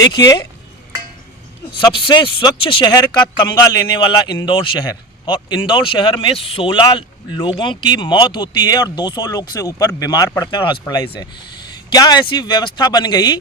देखिए, सबसे स्वच्छ शहर का तमगा लेने वाला इंदौर शहर, और इंदौर शहर में 16 लोगों की मौत होती है और 200 लोग से ऊपर बीमार पड़ते हैं और हॉस्पिटलाइज हैं। क्या ऐसी व्यवस्था बन गई?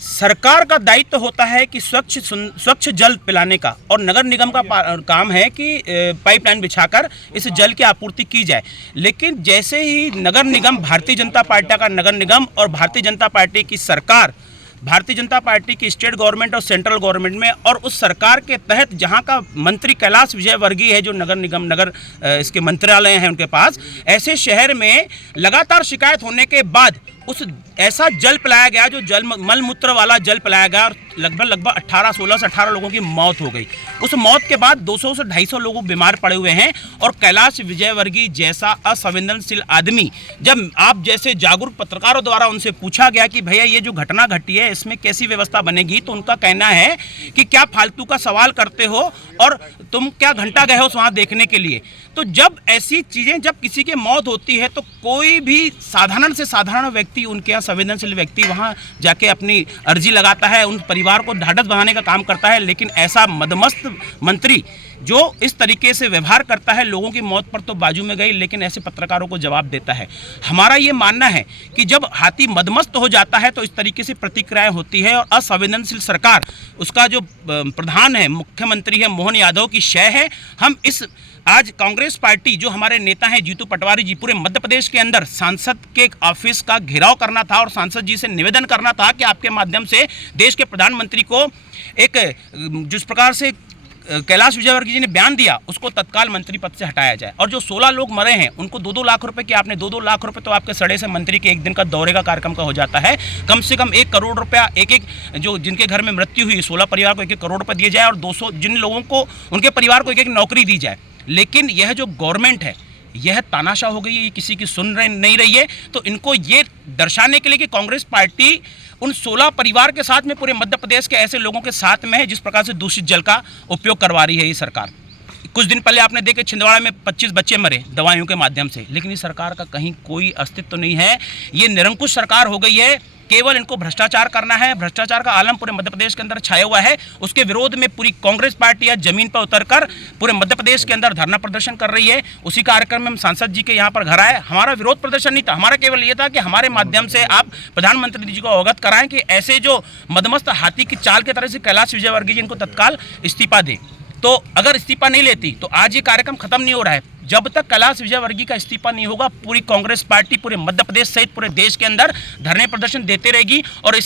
सरकार का दायित्व होता है कि स्वच्छ जल पिलाने का, और नगर निगम का काम है कि पाइपलाइन बिछाकर इस जल की आपूर्ति की जाए। लेकिन जैसे ही नगर निगम, भारतीय जनता पार्टी का नगर निगम और भारतीय जनता पार्टी की सरकार, भारतीय जनता पार्टी की स्टेट गवर्नमेंट और सेंट्रल गवर्नमेंट में, और उस सरकार के तहत जहां का मंत्री कैलाश विजयवर्गीय है, जो नगर निगम इसके मंत्रालय हैं उनके पास, ऐसे शहर में लगातार शिकायत होने के बाद उस ऐसा जल पिलाया गया, जो जल मल मूत्र वाला जल पिलाया गया, और लगभग 16 से 18 लोगों की मौत हो गई। उस मौत के बाद 200 से 250 लोग बीमार पड़े हुए हैं। और कैलाश विजयवर्गीय जैसा असंवेदनशील आदमी, जब आप जैसे जागरूक पत्रकारों द्वारा उनसे पूछा गया कि भैया ये जो घटना घटी है इसमें कैसी व्यवस्था बनेगी, तो उनका कहना है कि क्या फालतू का सवाल करते हो और तुम क्या घंटा गए हो वहाँ देखने के लिए। तो जब ऐसी चीज़ें, जब किसी की मौत होती है तो कोई भी साधारण से साधारण व्यक्ति, उनके यहाँ संवेदनशील व्यक्ति वहाँ जाके अपनी अर्जी लगाता है, उन परिवार को ढाढ़स बनाने का काम करता है। लेकिन ऐसा मदमस्त मंत्री जो इस तरीके से व्यवहार करता है, लोगों की मौत पर तो बाजू में गई, लेकिन ऐसे पत्रकारों को जवाब देता है। हमारा ये मानना है कि जब हाथी मदमस्त हो जाता है तो इस तरीके से प्रतिक्रियाएं होती है, और असंवेदनशील सरकार, उसका जो प्रधान है, मुख्यमंत्री है, मोहन यादव की शय है। हम इस आज कांग्रेस पार्टी, जो हमारे नेता हैं जीतू पटवारी जी, पूरे मध्य प्रदेश के अंदर सांसद के ऑफिस का घेराव करना था और सांसद जी से निवेदन करना था कि आपके माध्यम से देश के प्रधानमंत्री को एक, जिस प्रकार से कैलाश विजयवर्गीय जी ने बयान दिया, उसको तत्काल मंत्री पद से हटाया जाए। और जो 16 लोग मरे हैं उनको 2-2 लाख रुपए के, आपने 2-2 लाख रुपए तो आपके सड़े से मंत्री के एक दिन का दौरे का कार्यक्रम का हो जाता है। कम से कम 1 करोड़ रुपया एक जो जिनके घर में मृत्यु हुई, 16 परिवार को 1-1 करोड़ रुपये दिए जाए, और 200 जिन लोगों को, उनके परिवार को 1-1 नौकरी दी जाए। लेकिन यह जो गवर्नमेंट है, यह तानाशाह हो गई है, ये किसी की सुन नहीं रही है। तो इनको ये दर्शाने के लिए कि कांग्रेस पार्टी उन 16 परिवार के साथ में, पूरे मध्य प्रदेश के ऐसे लोगों के साथ में है जिस प्रकार से दूषित जल का उपयोग करवा रही है ये सरकार। कुछ दिन पहले आपने देखे छिंदवाड़ा में 25 बच्चे मरे दवाइयों के माध्यम से, लेकिन इस सरकार का कहीं कोई अस्तित्व नहीं है। ये निरंकुश सरकार हो गई है। केवल इनको भ्रष्टाचार करना है। भ्रष्टाचार का आलम पूरे मध्य प्रदेश के अंदर छाया हुआ है। उसके विरोध में पूरी कांग्रेस पार्टी आज जमीन पर उतरकर पूरे मध्य प्रदेश के अंदर धरना प्रदर्शन कर रही है। उसी कार्यक्रम में हम सांसद जी के यहाँ पर घर आए। हमारा विरोध प्रदर्शन नहीं था, हमारा केवल ये था कि हमारे माध्यम से आप प्रधानमंत्री जी को अवगत कराएं कि ऐसे जो मदमस्त हाथी की चाल की तरह से कैलाश विजयवर्गीय जी इनको तत्काल इस्तीफा दे। तो अगर इस्तीफा नहीं लेती तो आज ये कार्यक्रम खत्म नहीं हो रहा है। जब तक कैलाश विजयवर्गीय का इस्तीफा नहीं होगा, पूरी कांग्रेस पार्टी पूरे मध्य प्रदेश सहित पूरे देश के अंदर धरने प्रदर्शन देते रहेगी। और